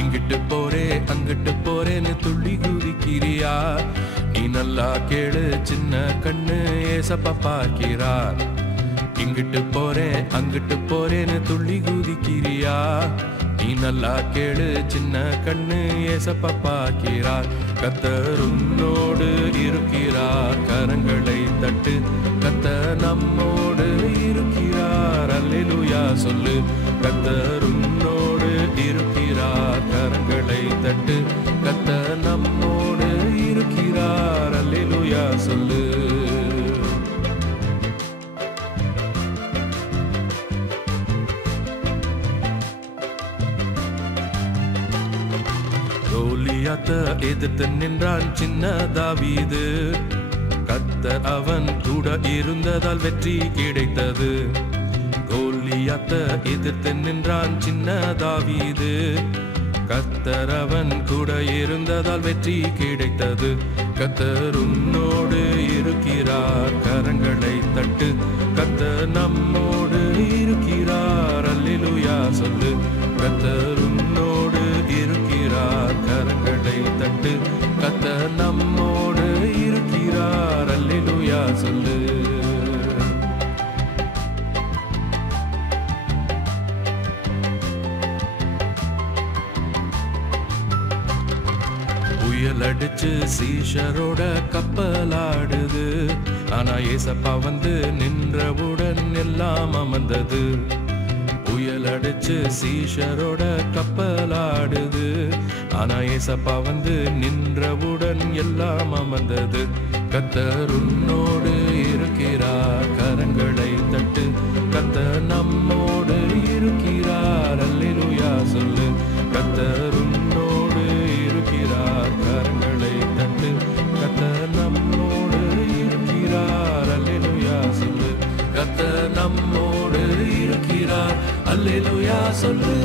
இங்கிட்டு போறே அங்கிட்டு போறேன்னு துள்ளி குதிக்கிறியா? நீ நல்லா கேளு சின்ன கண்ணு, ஏசப்பா பார்க்கிறார். இங்கிட்டு போறேன் அங்கிட்டு போறேன்னு துள்ளி குதிக்கிறியா? நீ நல்லா கேளு சின்ன கண்ணு, ஏசப்பா பார்க்கிறார். கர்த்தர் உன்னோடு இருக்கிறார், கரங்களை தட்டு. கர்த்தர் நம்மோடு இருக்கிறார், அல்லேலூயா சொல்லு. கர்த்தர் உன்னோடு இருக்கிறார், கரங்களை தட்டு. கர்த்தர் நம்மோடு இருக்கிறார், அல்லேலூயா சொல்லு. கோலியாத்த எதிர்த்து நின்றான் சின்ன தாவீது. கர்த்தர் அவன் கூட இருந்ததால் வெற்றி கிடைத்தது. கோலியாத்த எதிர்த்து நின்றான் சின்ன தாவீது. கர்த்தர் அவன் கூட இருந்ததால் வெற்றி கிடைத்தது. கர்த்தர் உன்னோடு இருக்கிறார், கரங்களை தட்டு. கர்த்தர் நம்மோடு இருக்கிறார், அல்லேலூயா சொல்லு. கர்த்தர் உன்னோடு இருக்கிறார், கரங்களை தட்டு. கர்த்தர் நம்மோடு இருக்கிறார், அல்லேலூயா சொல்லு. புயல் அடிச்சு சீஷரோட கப்பலாடுது. ஆனா ஏசப்பா வந்து நின்றவுடன் எல்லாம் அமர்ந்தது. புயல் அடிச்சு சீஷரோட கப்பலாடுது. ஆனா ஏசப்பா வந்து நின்றவுடன் எல்லாம் அமர்ந்தது. கர்த்தர் உன்னோடு இருக்கிறார், கரங்களை தட்டு. கர்த்தர் நம்மோடு இருக்கிறார், அல்லேலூயா சொல்லு. கர்த்தர் உன்னோடு இருக்கிறார், கரங்களை தட்டு. கர்த்தர் நம்மோடு இருக்கிறார், அல்லேலூயா சொல்லு. கர்த்தர் நம்மோடு இருக்கிறார், அல்லேலூயா சொல்லு.